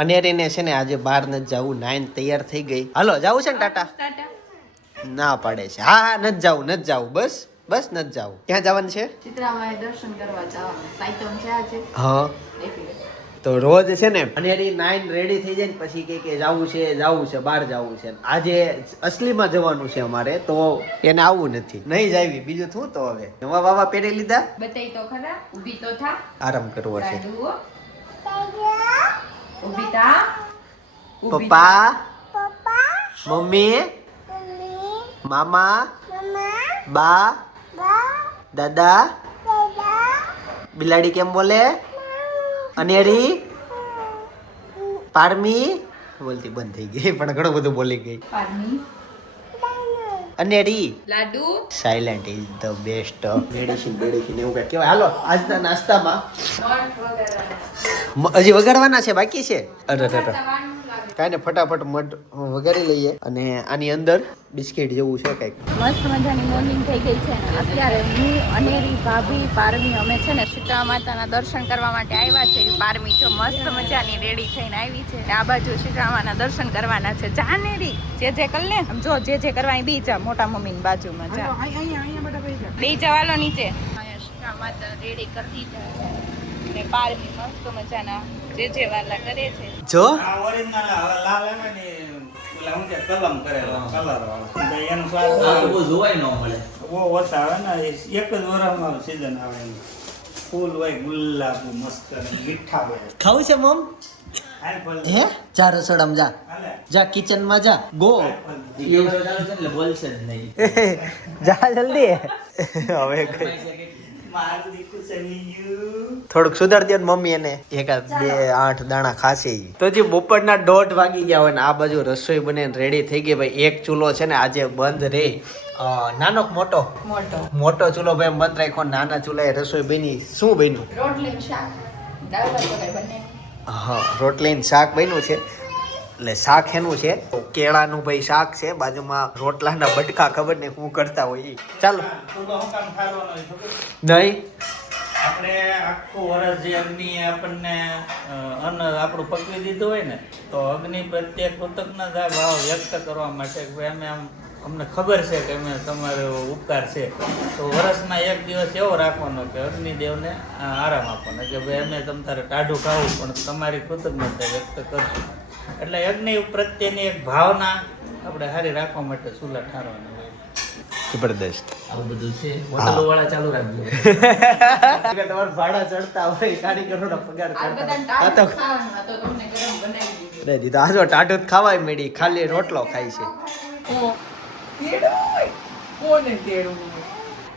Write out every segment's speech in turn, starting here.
અનેરીને છે ને આજે બહાર નથી જવું, નાઈન તૈયાર થઈ ગઈ. હાલો જવું છે ને ટાટા? ના પાડે છે. હા હા નથી જવું બસ નથી જવું. ક્યાં જવાનું છે? ચિત્રામાએ દર્શન કરવા જવાનું. સાઈતમ છે આજે. હા તો રોજ છે ને અનેરી નાઈન રેડી થઈ જાય ને પછી કે જવું છે બહાર જવું છે. આજે અસલીમાં જવાનું છે અમારે, તો એને આવવું નથી. નહીં જાવી બીજું શું. તો હવે નવા વાવા પહેરી લીધા. બતાઈ તો ખરા, ઊભી તો થા. આરામ કરવો છે. ઊભી થા. પપ્પા, મમ્મી, મામા, બા, દાદા. બિલાડી કેમ બોલે? અનેરી, પારમી બોલતી બંધ થઈ ગઈ પણ ઘણું બધું બોલી ગઈ. Parmi, Aneri, Ladu. Silent is the best. Medicine એવું કઈ કહેવાય. હાલો આજના નાસ્તામાં હજી વગાડવાના છે, બાકી છે. અરે કાંઈ ને ફટાફટ મધ વગાડી લઈએ. અને આની અંદર બિસ્કિટ જેવું છે કંઈક. મસ્ત મજાની મોર્નિંગ થઈ ગઈ છે ને અત્યારે હું અનેરી, ભાભી, પારમી અમે છે ને શીતળા માતાના દર્શન કરવા માટે આવ્યા છે. પારમી જો મસ્ત મજાની રેડી થઈને આવી છે. આ બાજુ શીતળા માના દર્શન કરવાના છે. જાનેરી જે કર લે. જો જે કરવા બી જા મોટા મમ્મીની બાજુમાં જા. બે જવાલો નીચે. અહીંયા શીતળા માતા રેડી કરી દીધા ને પારમી મસ્ત મજાના જે વાલા કરે છે. જો આ ઓરિજિનલ લાલ આવે ને ઓલા હું કે કલમ કરેલો કલર વાળો એનો સ્વાદ બહુ જોવાય ન મળે. બહુ ઓછા આવે ને એક જ વરસમાં સીઝન આવે એનું. ફૂલ હોય ગુલાબ મસ્ત મીઠા હોય. ખાવું છે મમ? હે જા રસોડામાં જા. જા કિચનમાં જા. ગો એટલે બોલશે જ નહીં. જા જલ્દી. હવે થોડુંક સુધાર દે મમ્મી એને. 1-2-8 દાણા ખાશે. તો જે બપોરના 1:30 વાગી ગયા હોય ને આ બાજુ રસોઈ બને રેડી થઈ ગઈ. ભાઈ એક ચૂલો છે ને આજે બંધ રે. નાનો મોટો ચૂલો ભાઈ બંધ રાખ્યો. નાના ચૂલાએ રસોઈ બની. શું બન્યું? રોટલી શાક દાળ ભાત બને. હા રોટલી શાક બન્યું છે. એટલે શાક એનું છે કેળાનું ભાઈ શાક છે. બાજુમાં રોટલાના બટકા ખબર ને શું કરતા હોય. ચાલો નહીં આપણે આખું વર્ષ જે અગ્નિ આપણને અન્ન આપણું પકવી દીધું હોય ને તો અગ્નિ પ્રત્યે કૃતજ્ઞતા ભાવ વ્યક્ત કરવા માટે કે ભાઈ અમે અમને ખબર છે કે અમે તમારો ઉપકાર છે, તો વર્ષમાં એક દિવસ એવો રાખવાનો કે અગ્નિદેવને આરામ આપવાનો કે ભાઈ અમે તમ તારે ટાઢું ખાવું પણ તમારી કૃતજ્ઞતા વ્યક્ત કરશું. એટલે અગ્નિ પ્રત્યેની એક ભાવના આપણે સારી રાખવા માટે ચૂલા ઠારવાની હોય. જબરદસ્ત. આવું બધું છે. હોટલો વાળા ચાલુ રાખજો. તમારે ભાડા ચડતા હોય કારીગરોનો પગાર દીધો. આ જો ટાઢું ખાવાય મેડી ખાલી રોટલો ખાય છે.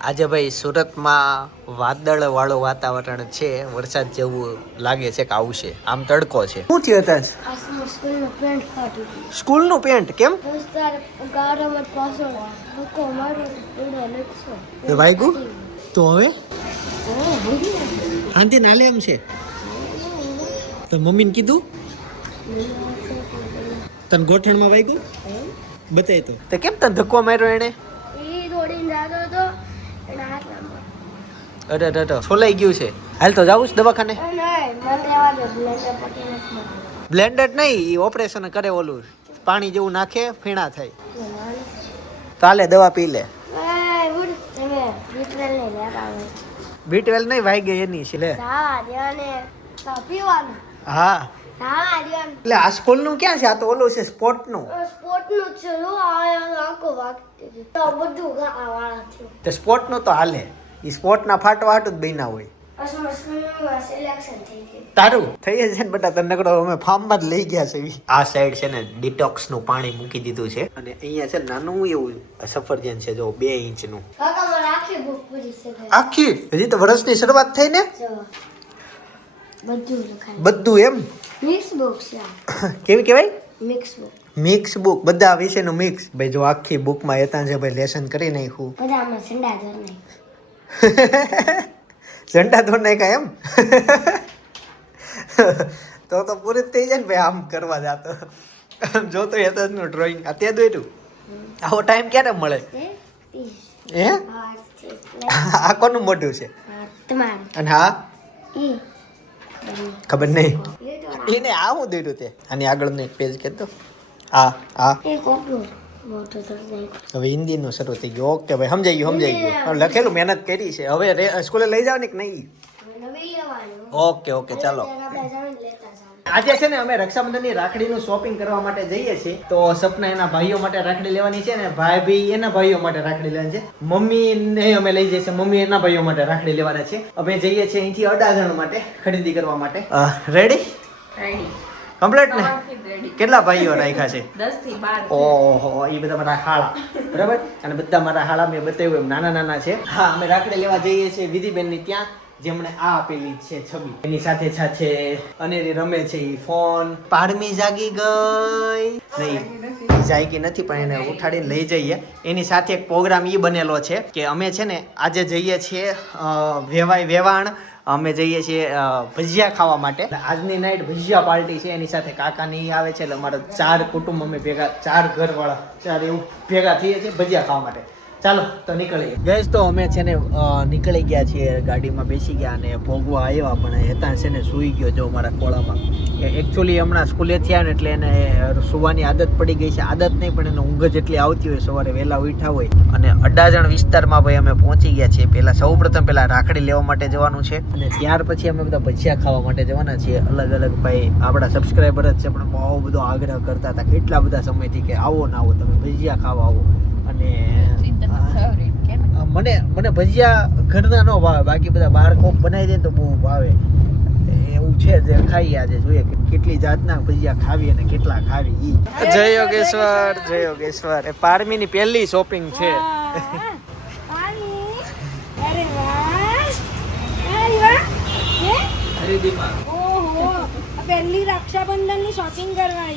આજે ભાઈ સુરતમાં વાદળ વાળું વાતાવરણ છે. વરસાદ જેવું લાગે છે કે આવશે. આમ તડકો છે. શું થયું હતા? સ્કૂલનું પેન્ટ કેમ વાગ્યું? તો હવે શાંતિ નાલે એમ છે. તો મમ્મીને કીધું? તને ગોઠણમાં વાગ્યું? બતાય તો કેમ તને ધક્કો માર્યો એને? અરે છોલાઈ ગયું છે. હાલ તો જાવું છે દવાખાને. બ્લેન્ડેડ નહીં, ઓપરેશન કરે ઓલું પાણી જેવું નાખે ફીણા થાય. તો હાલે દવા પી લે. B12 નહીં વાગી એની છે લે. હા એટલે આ સ્કૂલ નું ક્યાં છે? આ તો ઓલું છે સ્પોર્ટ નું. તો સ્પોર્ટ નું તો હાલે. ઈ સ્પોર્ટ ના ફાટવા હાટું જ બન્યા હોય. તારું થઈ છે ને બેટા. તને નકડો અમે ફાર્મ માં જ લઈ ગયા છે. આ સાઈડ છે ને ડિટોક્સ નું પાણી મૂકી દીધું છે. અને અહીંયા છે નાનું એવું સફરજન છે જો 2 ઇંચનું. આખી હજી તો વર્ષની શરૂઆત થઈ ને. બધું એમ મિક્સ બુક છે. કેવી કહેવાય? Mix book. બધા વિષયનું મિક્સ. ભાઈ જો આખી બુકમાં એતા છે ભાઈ લેસન કરી નાખ્યું. બધામાં ઝંડા ધોર નહીં. ઝંડા ધોર નાખ્યા એમ? તો પૂરી થઈ જાય ને ભાઈ. આમ કરવા જાતો જોતો નું ડ્રોઈંગ અત્યારે દોર્યું. આવો ટાઈમ ક્યારે મળે? હે આ કોનું મોઢું છે? તમારું. અને હા ખબર નહીં એને આ હું દોર્યું તે આની આગળનું એક પેજ કહેતો આ એક ઓપલું મોટો થઈ હવે હિન્દીનું શરૂ થઈ ગયું ઓકે ભાઈ સમજાઈ ગયું લખેલું મહેનત કરી છે હવે સ્કૂલે લઈ જાવ ને કે નહીં નવી લેવાનું ઓકે ચાલો આપણે જમીન લેતા જાવ આજે છે ને અમે રક્ષાબંધનની રાખડીનું શોપિંગ કરવા માટે જઈએ છીએ તો સપના એના ભાઈઓ માટે રાખડી લેવાની છે ને ભાઈ બી એના ભાઈઓ માટે રાખડી લેવાની છે મમ્મી ને અમે લઈ જઈએ છીએ મમ્મી એના ભાઈઓ માટે રાખડી લેવાના છે અમે જઈએ છીએ અહીંથી 18 જણ માટે ખરીદી કરવા માટે રેડી કમ્પ્લીટ ને કેટલા ભાઈઓ રાખ્યા છે 10 થી 12 ઓહો એ બધા મારા હાળા બરાબર અને બધા મારા હાળા મેં બતાવ્યું એમ નાના છે હા અમે રાખડી લેવા જઈએ છીએ વિધિબેન ની ત્યાં જેમણે આ આપેલી છે છબી એની સાથે અનેરી રમે છે ઈ ફોન પારમી જાગી ગઈ નહીં જાગી નથી પણ એને ઉઠાડીને લઈ જઈએ એની સાથે એક પ્રોગ્રામ ઈ બનેલો છે કે અમે છે ને આજે જઈએ છીએ વેવાણ અમે જઈએ છીએ ભજીયા ખાવા માટે આજની નાઈટ ભજીયા પાર્ટી છે એની સાથે કાકાની આવે છે એટલે અમારા 4 કુટુંબ અમે ભેગા 4 ઘરવાળા 4 એવું ભેગા થઈએ છીએ ભજીયા ખાવા માટે ચાલો તો નીકળીએ ગેસ તો અમે છે ને નીકળી ગયા છીએ ગાડીમાં બેસી ગયા અને ભોગવા આવ્યા પણ હેતા છે ને સૂઈ ગયો જો મારા ખોળામાં એકચ્યુઅલી હમણાં સ્કૂલે થયા ને એટલે એને સુવાની આદત પડી ગઈ છે આદત નહીં પણ એને ઊંઘ જેટલી આવતી હોય સવારે વહેલા ઉઠ્યા હોય અને અડાજણ વિસ્તારમાં ભાઈ અમે પહોંચી ગયા છીએ સૌપ્રથમ રાખડી લેવા માટે જવાનું છે અને ત્યાર પછી અમે બધા ભજીયા ખાવા માટે જવાના છીએ અલગ ભાઈ આપણા સબસ્ક્રાઈબર જ છે પણ બહુ બધો આગ્રહ કરતા હતા કેટલા બધા સમયથી કે આવો ના આવો તમે ભજીયા ખાવા આવો અને મને ભજીયા ઘરના ન ભાવે બાકી બધા બહાર કોક બનાવી દે તો બહુ ભાવે એવું છે જે ખાઈએ આજે જોઈએ કે કેટલી જાતના ભજીયા ખાવી અને કેટલા ખાવી જય યોગેશ્વર એ પારમીની પહેલી શોપિંગ છે ખરીદીમાં પહેલી રક્ષાબંધન ની શોપિંગ કરવા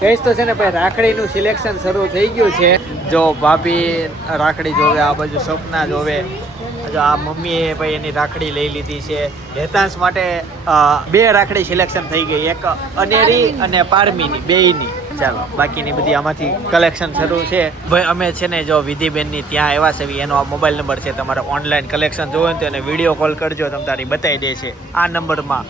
ગઈશ તો છે ને ભાઈ રાખડીનું સિલેક્શન શરૂ થઈ ગયું છે જો ભાભી રાખડી જોવે આ બાજુ સપના જોવે જો આ મમ્મીએ ભાઈ એની રાખડી લઈ લીધી છે હેતાંશ માટે 2 રાખડી સિલેક્શન થઈ ગઈ એક અનેરી અને પારમીની બેયની ચાલો બાકીની બધી આમાંથી કલેક્શન શરૂ છે ભાઈ અમે છે ને જો વિધિબેનની ત્યાં આવ્યા છે એનો આ મોબાઈલ નંબર છે તમારે ઓનલાઈન કલેક્શન જોવે તો એને વિડીયો કોલ કરજો તમે તારી બતાવી દે છે આ નંબરમાં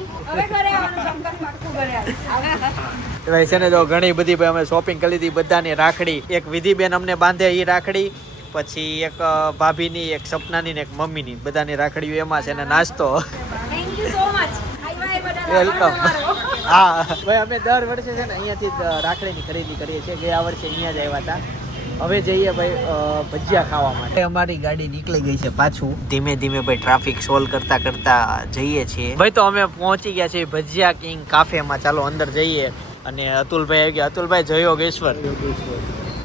ભાઈ છે ને જો ઘણી બધી ભાઈ અમે શોપિંગ કરી લીધી બધાની રાખડી એક વિધિબેન અમને બાંધે એ રાખડી પછી એક ભાભીની એક સપનાની ને એક મમ્મીની બધાની રાખડીઓ એમાં છે ને નાસ્તો વેલકમ હા ભાઈ અમે દર વર્ષે છે ને અહીંયાથી રાખડીની ખરીદી કરીએ છીએ ગયા વર્ષે અહીંયા જ આવ્યા હતા હવે જઈએ ભાઈ ભજીયા ખાવા માટે અમારી ગાડી નીકળી ગઈ છે પાછું ધીમે ભાઈ ટ્રાફિક સોલ્વ કરતા જઈએ છીએ ભાઈ તો અમે પહોંચી ગયા છીએ ભજીયા કિંગ કાફેમાં ચાલો અંદર જઈએ અને અતુલભાઈ આવી ગયા અતુલભાઈ જય યોગેશ્વર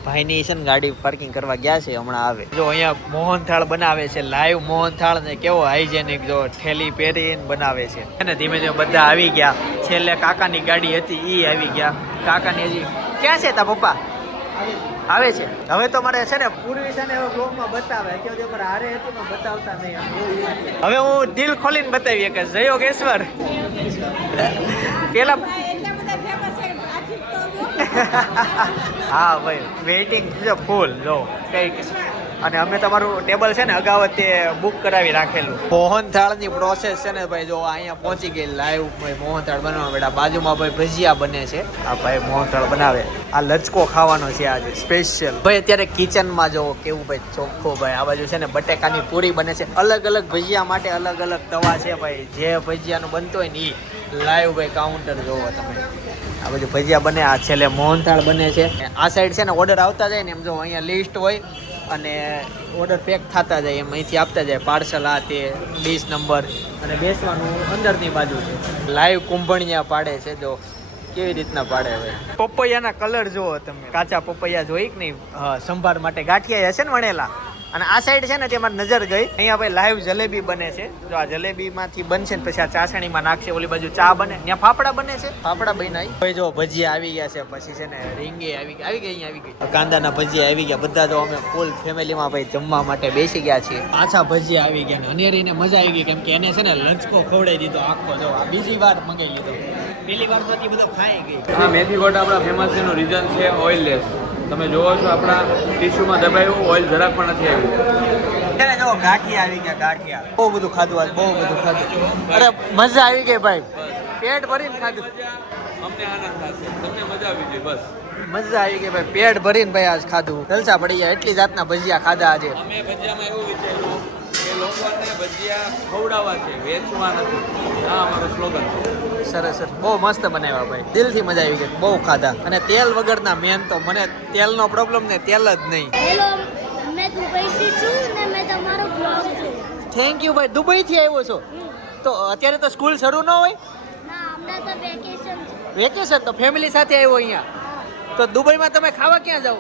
ભાઈની છે ને ગાડી પાર્કિંગ કરવા ગયા છે હમણાં આવે જો અહીંયા મોહનથાળ બનાવે છે લાઈવ મોહનથાળ ને કેવો હાઇજેનિક જો ઠેલી પહેરીને બનાવે છે અને ધીમે બધા આવી ગયા છેલ્લે કાકાની ગાડી હતી ઈ આવી ગયા કાકાની હજી ક્યાં છે તા પપ્પા આવે છે હવે તો મારે છે ને પૂર્વી છે ને હવે બ્લોગમાં બતાવે કે જે મારે હારે હતું ને બતાવતા નહીં હવે હું દિલ ખોલીને બતાવીએ કે જય યોગેશ્વર પેલા હા ભાઈ વેઇટિંગ છે ફૂલ જો કઈક અને અમે તમારું ટેબલ છે ને અગાઉ તે બુક કરાવી રાખેલું મોહનથાળની પ્રોસેસ છે ને ભાઈ જો અહીંયા પહોંચી ગઈ લાઈવ ભાઈ મોહનથાળ બનાવવા બેટા બાજુમાં ભાઈ ભજીયા બને છે આ ભાઈ મોહનથાળ બનાવે આ લચકો ખાવાનો છે આજે સ્પેશિયલ ભાઈ અત્યારે કિચનમાં જો કેવું ભાઈ ચોખ્ખું ભાઈ આ બાજુ છે ને બટેકાની પૂરી બને છે અલગ ભજીયા માટે અલગ તવા છે ભાઈ જે ભજીયાનું બનતું હોય ને એ લાઈવ ભાઈ કાઉન્ટર જોવો તમે આ બધું ભજીયા બને આ છેલ્લે મોહનથાળ બને છે આ સાઈડ છે ને ઓર્ડર આવતા જાય ને એમ જો અહીંયા લિસ્ટ હોય અને ઓર્ડર પેક થતા જાય એમ અહીંથી આપતા જાય પાર્સલ આ તે ડીશ નંબર અને બેસવાનું અંદરની બાજુ છે લાઈવ કુંભણિયા પાડે છે જો કેવી રીતના પાડે હવે પપૈયાના કલર જુઓ તમે કાચા પપૈયા જોઈ કે નહીં સંભાર માટે ગાંઠિયા હશે ને વણેલા અને આ સાઈડ છે ને તે મારી નજર ગઈ અહીંયા ભાઈ લાઈવ જલેબી બને છે જો આ જલેબીમાંથી બનશે ને પછી આ ચાસણીમાં નાખશે ઓલી બાજુ ચા બને ત્યાં ફાફડા બને છે ફાફડા બનાવી ભાઈ જો ભજીયા આવી ગયા છે પછી છે ને રીંગે આવી ગઈ અહીંયા આવી ગઈ કાંદાના ભજીયા આવી ગયા બધા જો અમે ફૂલ ફેમિલીમાં ભાઈ જમવા માટે બેસી ગયા છીએ પાછા ભજીયા આવી ગયા ને અનેરીને મજા આવી ગઈ કેમ કે એને છે ને લંચકો ખવડાવી દીધો આખો જો આ બીજી વાર મંગાવી લીધો પહેલી વાર તો બધો ખાઈ ગઈ મેથી ગોટા આપણા ફેમસ એનું રીઝન છે ઓઇલલેસ તમે જોવો છો આપણા ટીશ્યુમાં દબાયું ઓઇલ જરાક પણ નથી આવ્યું જો ગાંઠિયા આવી ગયા ગાંઠિયા. બહુ બધું ખાધું આજ, બહુ બધું ખાધું. અરે મજા આવી ગઈ ભાઈ, પેટ ભરીને ખાધું. અમને આનંદ થશે, તમને મજા આવી જાય બસ. મજા આવી ગઈ ભાઈ, પેટ ભરીને ભાઈ આજ ખાધું. જલસા પડી ગયા, એટલી જાતના ભજીયા ખાધા આજે. અમે ભજીયામાં એવું વિચાર્યું કે લોકોને ભજીયા ખવડાવવા છે, વેચવા નથી. આ અમારું સ્લોગન છે. સરસ સરસ, બહુ મસ્ત બનાવ્યા ભાઈ, દિલથી મજા આવી ગઈ, બહુ ખાધા. અને તેલ વગરના મેન તો મને તેલનો પ્રોબ્લેમ ને તેલ જ નહીં. હેલો, મેં દુબઈથી છું ને મેં તમારો બ્લોગ જોયો. થેન્ક યુ ભાઈ. દુબઈથી આવ્યો છો તો અત્યારે તો સ્કૂલ શરૂ ન હોય? ના, હમણાં તો વેકેશન છે. વેકેશન તો ફેમિલી સાથે આવ્યો અહીંયા. તો દુબઈમાં તમે ખાવા ક્યાં જાઓ?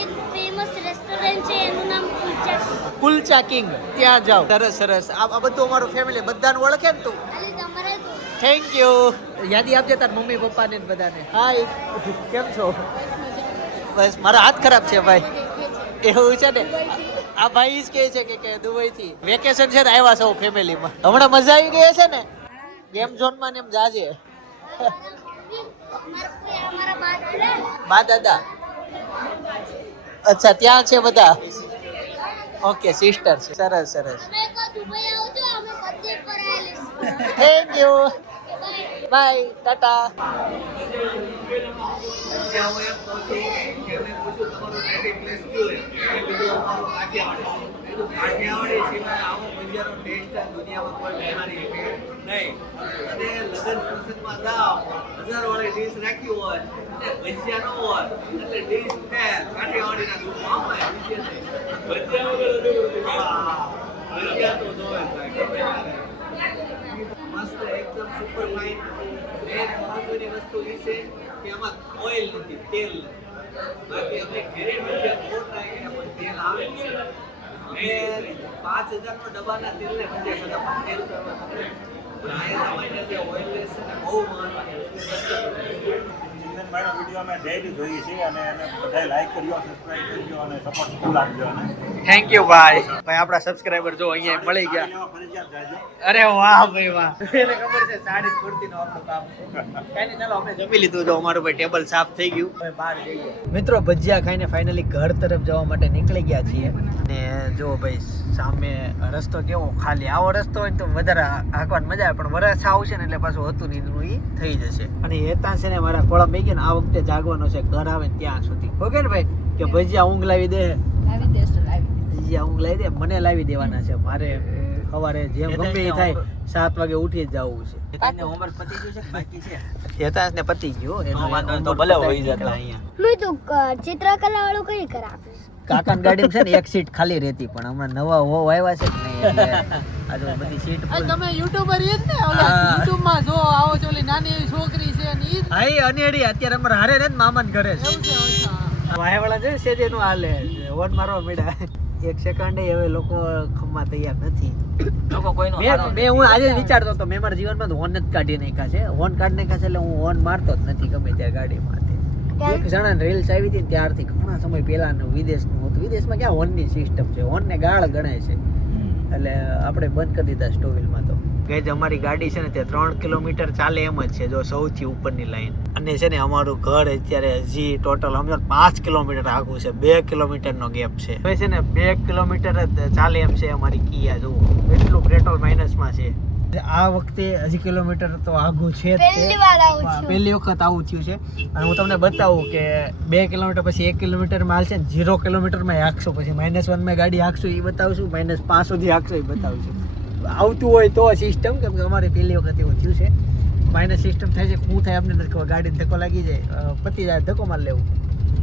એક ફેમસ રેસ્ટોરન્ટ છે, એનું નામ કુલચા. કુલચા કિંગ, ત્યાં જાઓ. સરસ સરસ. આ બધું અમારું ફેમિલી બધાને ઓળખે ને તું? ખાલી તમારે તો થેન્ક યુ. યાદી આપજે તાર મમ્મી પપ્પાને ને બધાને. હાય, કેમ છો? બસ મારા હાથ ખરાબ છે ભાઈ. એવું છે ને, આ ભાઈ જ કહે છે કે દુબઈથી વેકેશન છે ને આવ્યા છો ફેમિલીમાં. હમણાં મજા આવી ગઈ છે ને ગેમ ઝોનમાં ને એમ જાજે. અમારા બા દાદા, અચ્છા ત્યાં છે બધા. ઓકે, સિસ્ટર છે. સરસ સરસ. તમે કો દુબઈ આવજો, અમે બધે પર આવીશું. Thank you. બાય, ટાટા. મસ્ત એકદમ સુપર ફાઇન. મેન મહત્વની વસ્તુ એ છે કે આમાં ઓઇલ નથી, તેલ નથી. બાકી અમે ઘરે ભજીયા બહુ ટ્રાય કર્યા પણ તેલ આવે જ છે. મેં 5000 નો ડબ્બાના તેલને ભજીયા ખાધા પણ તેલ કરવા નથી. પણ અહીંયા તમારે જે ઓઇલલેસ છે ને બહુ મહત્વની વસ્તુ. મારો વિડીયો અમે ડેઈલી જોઈએ છીએ અને એને બધાએ લાઈક કર્યો, સબસ્ક્રાઇબ કર્યો અને સપોર્ટ ફૂલ આપજો. અને થેન્ક યુ ભાઈ. ભાઈ આપણા સબસ્ક્રાઇબર જો અહીંયા મળી ગયા. લેવા ફરજિયાત જાજો. અરે વાહ ભાઈ વાહ. એને ખબર છે સાડી કુર્તીનો આપણું કામ છે. કાઈ નહીં, ચાલો અમે જમી લીધું. જો અમારું ભાઈ ટેબલ સાફ થઈ ગયું. હવે બહાર જઈએ. મિત્રો ભજીયા ખાઈને ફાઇનલી ઘર તરફ જવા માટે નીકળી ગયા છીએ. અને જો ભાઈ સામે રસ્તો કેવો ખાલી. આવો રસ્તો હોય ને તો વધારે હાંકવાની મજા આવે, પણ વરસાદ આવશે ને એટલે પાછું હતું નહીં એ થઈ જશે. અને હેતા છે ને મારા ખોળા બે ગયા ને આ વખતે જાગવાનો છે ઘર આવે ને ત્યાં સુધી. ઓકે ને ભાઈ, કે ભજીયા ઊંઘ લાવી દે. લાવી દેશું, લાવી ભજીયા ઊંઘ લાવી દે. મને લાવી દેવાના છે. મારે સવારે જેમ ગમે એ થાય 7 વાગે ઉઠી જ જવું છે. હોમવર્ક પતી ગયું છે કે બાકી છે? હેતાંશને પતી ગયો. તો ભલે હોય જતા અહીંયા. મેં તો ચિત્રકલા વાળું કઈ કરાવીશ. કાકાની ગાડીમાં છે ને એક સીટ ખાલી રહેતી, પણ હમણાં નવા હોવ આવ્યા છે ને એટલે આજે બધી સીટ તમે યુટ્યુબર જ ને ઓલા YouTube માં જો આવો છો ઓલી નાની એવી છોકરી છે ને ઈ હાઈ અનેડી અત્યારે અમારે હારે ને મામાને ઘરે છે. વાયવાળા છે સેજેનું હાલે વોટ મારવા મળ્યા. એક સેકન્ડ હવે લોકો ખમવા તૈયાર નથી. લોકો કોઈનો મેં હું આજે જ વિચારતો હતો, મેં મારા જીવનમાં હોર્ન જ કાઢી નાખ્યા છે. હોર્ન કાઢી નાખ્યા છે એટલે હું હોર્ન મારતો જ નથી ગમે ત્યારે ગાડીમાં. એક જણા રીલ્સ આવી હતી ત્યારથી ઘણા સમય પહેલાનું વિદેશનું હતું. વિદેશમાં ક્યાં હોર્નની સિસ્ટમ છે, હોર્નને ગાળ ગણાય છે. એટલે આપણે બંધ કરી દીધા સ્ટોવીલમાં. તો ગઈ અમારી ગાડી છે ને તે 3 કિલોમીટર ચાલે એમ જ છે, જો સૌથી ઉપરની લાઈન. અને છે ને અમારું ઘર અત્યારે હજી ટોટલ સમજો 5 કિલોમીટર આગું છે. 2 કિલોમીટરનો ગેપ છે. હવે છે ને 2 કિલોમીટર જ ચાલે એમ છે અમારી કિયા. જુઓ એટલું પેટ્રોલ માઇનસમાં છે. આ વખતે હજી કિલોમીટર તો આગું છે. પહેલી વખત આવું થયું છે. અને હું તમને બતાવું કે 2 કિલોમીટર પછી 1 કિલોમીટરમાં હાલશે ને 0 કિલોમીટરમાં હાંકશો, પછી -1 ગાડી હાંકશું એ બતાવશું, -5 સુધી હાંકશો એ બતાવશું. આવતું હોય તો સિસ્ટમ, કેમ કે અમારી પહેલી વખત એવું થયું છે. માઇનસ સિસ્ટમ થાય છે, શું થાય અમને નથી ખબર. ગાડીને ધક્કો લાગી જાય, પતી જાય, ધક્કો માર લેવું.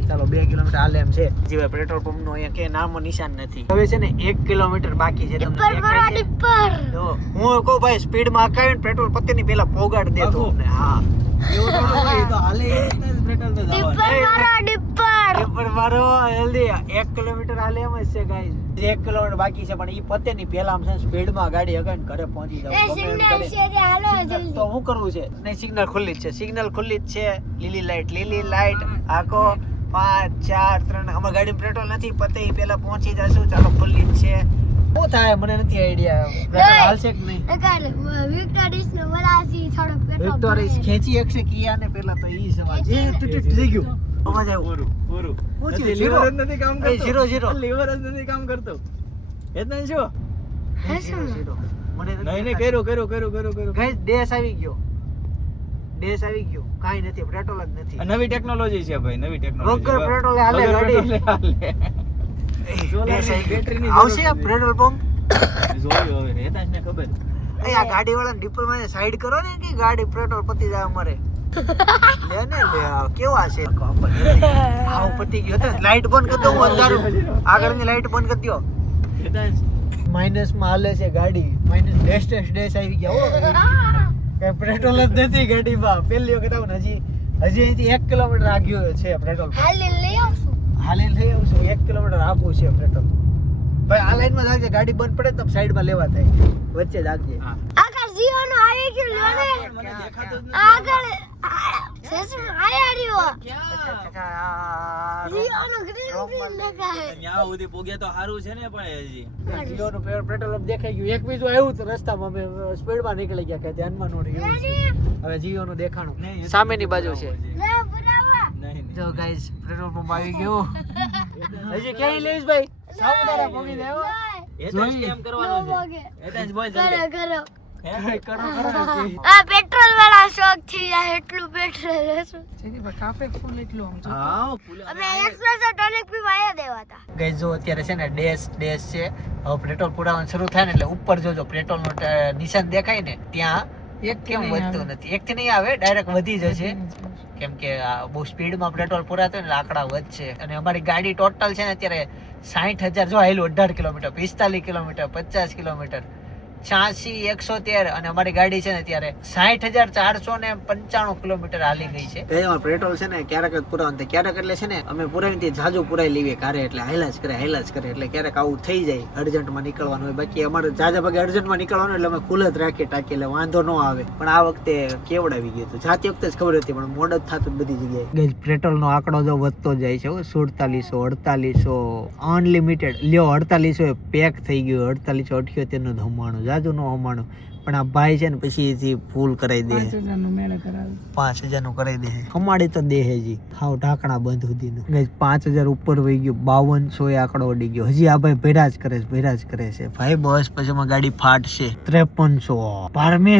ચાલો 2 કિલોમીટર હાલે એમ છે. જીવે પેટ્રોલ પંપ નો અહીંયા કે નામો નિશાન નથી. હવે છે ને 1 કિલોમીટર બાકી છે. તમને દેખાય છે? જો હું કહું ભાઈ સ્પીડ માં હકાવીને પેટ્રોલ પતે ની પેલા પોગાડ દેતો ને. હા એવું તો હાલે પેટ્રોલ તો ડિપર મારો હેલ્ધી 1 કિલોમીટર હાલે એમ જ છે ગાઈસ. 1 કિલોમીટર બાકી છે, પણ ઈ પતે ની પેલા આમ સ્પીડ માં ગાડી હકાવીને ઘરે પહોંચી જાવ. તો શું કરવું છે? નહીં, સિગ્નલ ખુલ્લી જ છે. સિગ્નલ ખુલ્લી જ છે. લીલી લાઈટ આખો 5 4 3. અમારી ગાડી પેટ્રોલ નથી, પતે ઈ પેલા પહોંચી જશું. ચાલો ખુલ્લી જ છે. શું થાય મને નથી આઈડિયા. પેટ્રોલ હાલશે કે નહીં? વિક્ટોરિસ ખેંચી એકશે કિયા ને પેલા તો ઈ સવાલ જે ટૂટ થઈ ગયું. અવાજ આવ્યો. પૂરું પૂછી લીવર જ નથી કામ કરતો. 0 લીવર જ નથી કામ કરતો. એતન શું મને નહીં કર્યું ગાઈસ ડેશ આવી ગયો કાઈ નથી પેટ્રોલ જ નથી નવી ટેકનોલોજી છે ભાઈ, નવી ટેકનોલોજી. વગર પેટ્રોલે હાલે ગાડી બેટરીની આવશે આ પેટ્રોલ પંપ જોયું હવે હેતાશને ખબર. એ આ ગાડી વાળાને ડિપલ માં સાઈડ કરો ને કે ગાડી પેટ્રોલ પતી જાય અમારે લે ને લે આ કેવા છે આવ પતી ગયો તો લાઈટ બંધ કરી દઉં અંધારું આગળની લાઈટ બંધ કરી દો હેતાશ માઇનસ માં હાલે છે ગાડી માઇનસ ડેશ આવી ગયા હો કઈ પેટ્રોલ જ નથી ગાડીમાં પહેલી વખત આવું હજી અહીંથી 1 કિલોમીટર આગળ છે પેટ્રોલ હાલે લઈ આવશું હાલે લઈ આવશું 1 કિલોમીટર આગળ છે પેટ્રોલ ભાઈ આ લાઈનમાં જાગજે ગાડી બંધ પડે તો સાઈડમાં લેવા થાય વચ્ચે જાગજે આગળ જીઓનો આવી ગયો લો ને આગળ સેસમ આયા રહ્યો જીઓનો ગ્રીન દેખાય ત્યાં સુધી પોગ્યા તો સારું છે ને, પણ હજી જીઓનું પેટ્રોલ પંપ દેખાઈ ગયું એક બીજું આવ્યું તો રસ્તામાં અમે સ્પીડમાં નીકળી ગયા કે ધ્યાનમાં નો રહ્યું હવે જીઓનું દેખાણું સામેની બાજુ છે ના બરાબર નહીં. જો ગાઈસ પેટ્રોલ પંપ આવી ગયો હજી ક્યાંય લઈશ ભાઈ સાવધારા પગી દેવો હેતાશ કેમ કરવાનો છે? હેતાશ બોલ જલ્દી. કરો કરો આ પેટ્રોલ વાળા શોખ થઈ જાય એટલું પેટ્રોલ લેશું કાફે ફૂલ એટલું આમ હા અમે એક્સપ્રેસો ટોનિક પી વાયા દેવાતા ગાઈસ જો અત્યારે છે ને ડેશ છે હવે પેટ્રોલ પુરાવાનું શરૂ થાય ને એટલે ઉપર જોજો પેટ્રોલ નું નિશાન દેખાય ને ત્યાં એક કેમ વધતું નથી એક થી નહીં આવે ડાયરેક્ટ વધી જશે કેમ કે આ બહુ સ્પીડમાં પેટ્રોલ પુરાતો ને એટલે આંકડા વધશે અને અમારી ગાડી ટોટલ છે ને અત્યારે 60,000 જો આયેલું 18 કિલોમીટર 45 કિલોમીટર 50 કિલોમીટર 86 113 અને અમારી ગાડી છે ને અત્યારે 60,495 કિલોમીટર હાલી ગઈ છે એમાં પેટ્રોલ છે ને ક્યારેક જ પુરાવાનું થાય ક્યારેક એટલે છે ને અમે પુરાવીને જાજુ પુરાઈ લેવીએ કારે એટલે હાઈલા જ કરે એટલે ક્યારેક આવું થઈ જાય અર્જન્ટમાં નીકળવાનું હોય બાકી અમારે જાજા ભાગે અર્જન્ટમાં નીકળવાનું એટલે અમે ખુલ્લ જ રાખીએ ટાંકી એટલે વાંધો ન આવે પણ આ વખતે કેવડાવી ગયું હતું જાતી વખતે જ ખબર હતી પણ મોડ જ થતું બધી જગ્યાએ પેટ્રોલ નો આંકડો જો વધતો જાય છે 4700 અનલિમિટેડ લ્યો 4800 પેક થઈ ગયું 4878 નું ધમાણું જાજુ નો હમાણું પણ આ ભાઈ છે ને પછી ફૂલ કરાવી દે 5000 નું મેળે કરાવે 5000 નું કરાવી દે હમાડી તો દે જી હાવ ઢાંકણા બંધ સુધીનું ગાઈસ 5000 ઉપર વહી ગયું 5200 એ આંકડો ઉડી ગયો હજી આ ભાઈ ભેરા જ કરે છે ભાઈ બસ પછી માં ગાડી ફાટશે 5300 પારમે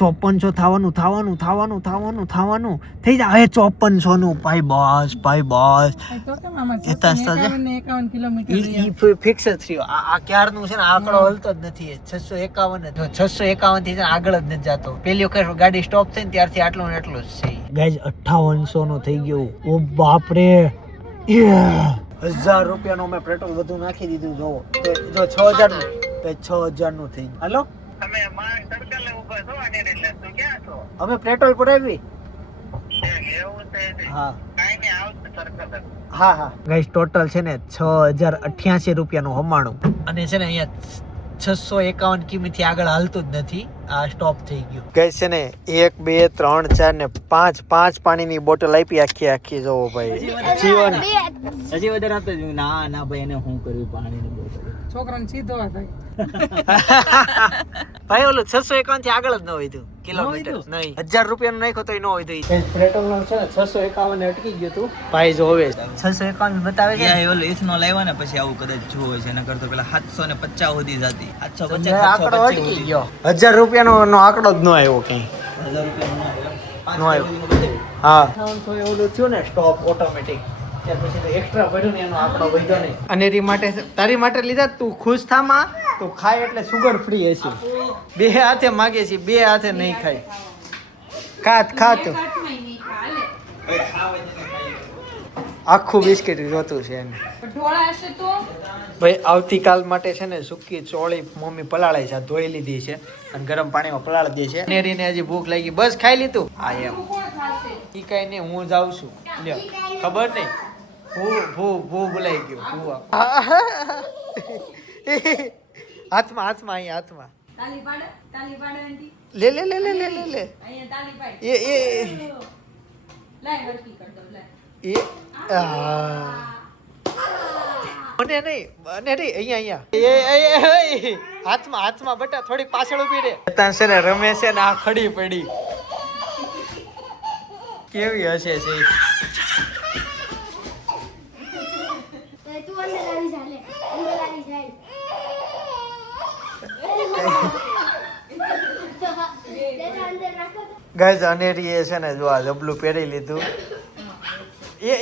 5400 થવાનું થઈ જાય 5400 નું ભાઈ બસ તો કેમ આમાં હેતાશ તો 51 કિલોમીટર ઈ ફિક્સ જ થયો આ ક્યારનું છે ને આંકડો હલતો જ નથી 651 જો 651 થી છે ને આગળ જ નથી જાતો પેલી વખત ગાડી સ્ટોપ થઈ ને ત્યારથી આટલું ને એટલું જ છે ગાઈઝ 5800 નો થઈ ગયો ઓ બાપ રે 1000 રૂપિયાનો મેં પેટ્રોલ વધુ નાખી દીધું જો 6000 નું તો 6000 નું થઈ ગયું હાલો તમે માં સર્કલ ને ઉભા છો અને એટલે તું ક્યાં છો અમે પેટ્રોલ પુરાવી એવું છે હા કાઈ ને આવશે સર્કલ હા ગાઈસ ટોટલ છે ને 6088 રૂપિયાનું હમાણું અને છે ને અહીંયા 651 કિમી થી આગળ હાલતું જ નથી આ સ્ટોપ થઈ ગયું ગાઈસ છે ને 1 2 3 4 ને 5 પાણીની બોટલ આપી આખી જોવો ભાઈ જીવન હજી વધારે આપતો જ ના ભાઈ એને શું કર્યું પાણીની બોટલ છોકરાને સીધો થાય ભાઈ ઓલું 651 થી આગળ જ ન હોય તું કિલોમીટર નહીં 1000 રૂપિયાનું નાખ્યો તો ન હોય તો પેટ્રોલ નો છે ને 651 અટકી ગયું તું ભાઈ જો હવે 651 બતાવે છે ઓલો ઇથનો લાવ્યા ને પછી આવું કદાચ જોવે છે એના કરતો પેલા 750 સુધી જતી 750 આંકડો અટકી ગયો 1000 રૂપિયાનો આંકડો જ ન આવ્યો કઈ 1000 રૂપિયા નો આવ્યો હા તો ઓલું થયું ને સ્ટોપ ઓટોમેટિક ત્યાર પછી તો એક્સ્ટ્રા ભર્યું ને એનો આંકડો વધ્યો નહીં અનેરી માટે તારી માટે લીધા તું ખુશ થામાં તું ખાય એટલે સુગર ફ્રી હશે બે હાથે માગે છે બે હાથે નહીં ખાય ખાત આખું બિસ્કિટ જોતું છે એને ઢોળા હશે તો ભાઈ આવતીકાલ માટે છે ને સૂકી ચોળી મમ્મી પલાળે છે ધોઈ લીધી છે અને ગરમ પાણીમાં પલાળી દે છે નેરીને હજી ભૂખ લાગી બસ ખાઈ લીધું હા એમ ઈ કઈ નહીં હું જાઉં છું લ્યો ખબર નહીં ભૂ ભૂલાઈ ગયું હાથમાં અહીંયા હાથમાં તાલી પાડે આંટી લે અહીંયા તાલી પાડ એ લાય હરકી કર દો લાય એ મને નહીં અહીંયા હાથમાં બટા થોડી પાછળ ઉભી રે છે ને રમે છે ને આ ખડી પડી કેવી હશે છે તું અંદર આવી જા લે અંદર આવી જાય અંદર રાખો તો. ગાઈઝ અનેરી એ છે ને જો આ જબલું પહેરી લીધું એ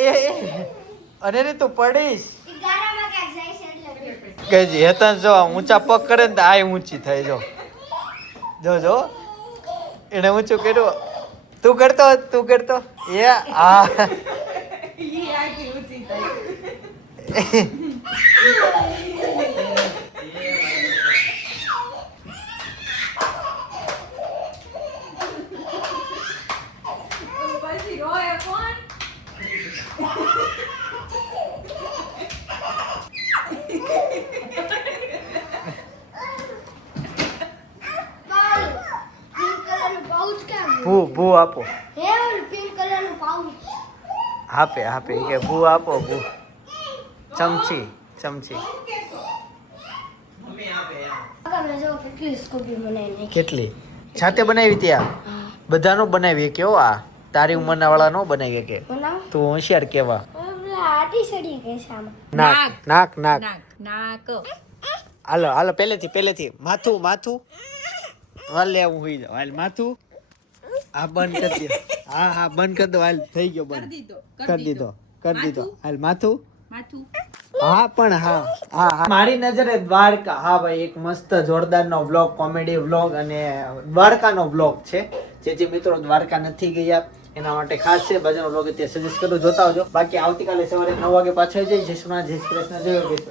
અનેરી તું પડીશ ઈ ગારામાં ક્યાંક જાય છે એટલે ગાઈઝ હેતન જો ઊંચા પગ કરે ને તો આ ઊંચી થાય જો એને ઊંચું કર્યું તું કરતો એ આ પછી રોય કોણ? પિંક કલરનું પાઉચ કેમ ભૂ આપો હે ઓલું પિંક કલરનું પાઉચ આપે ઈ કે ભૂ આપો ભૂ ચમચી કાકા મેં જો કેટલી સ્કૂબી બનાવી નાખી કેટલી છાતે બનાવી ત્યાં બધાનું બનાવી કેવો આ તારી ઉંમરના વાળા નો બનાવી કે બનાવ તું હોશિયાર કેવા આટી સડી ગઈ છે આમાં નાક નાક હાલો પહેલેથી માથું હાલ લે હું હોઈ જાઉં હાલ માથું આ બંધ કરી દે હા બંધ કરી દો હાલ થઈ ગયો બંધ કરી દીધો હાલ માથું હા પણ હા મારી નજરે દ્વારકા હા ભાઈ એક મસ્ત જોરદારનો વ્લોગ કોમેડી વ્લોગ અને દ્વારકાનો વ્લોગ છે જે મિત્રો દ્વારકા નથી ગયા એના માટે ખાસ છે બાજુનો વ્લોગ અત્યારે સજેસ્ટ કરું જોતા આવજો બાકી આવતીકાલે સવારે 9 વાગે પાછા જઈ જય શ્રી કૃષ્ણ જય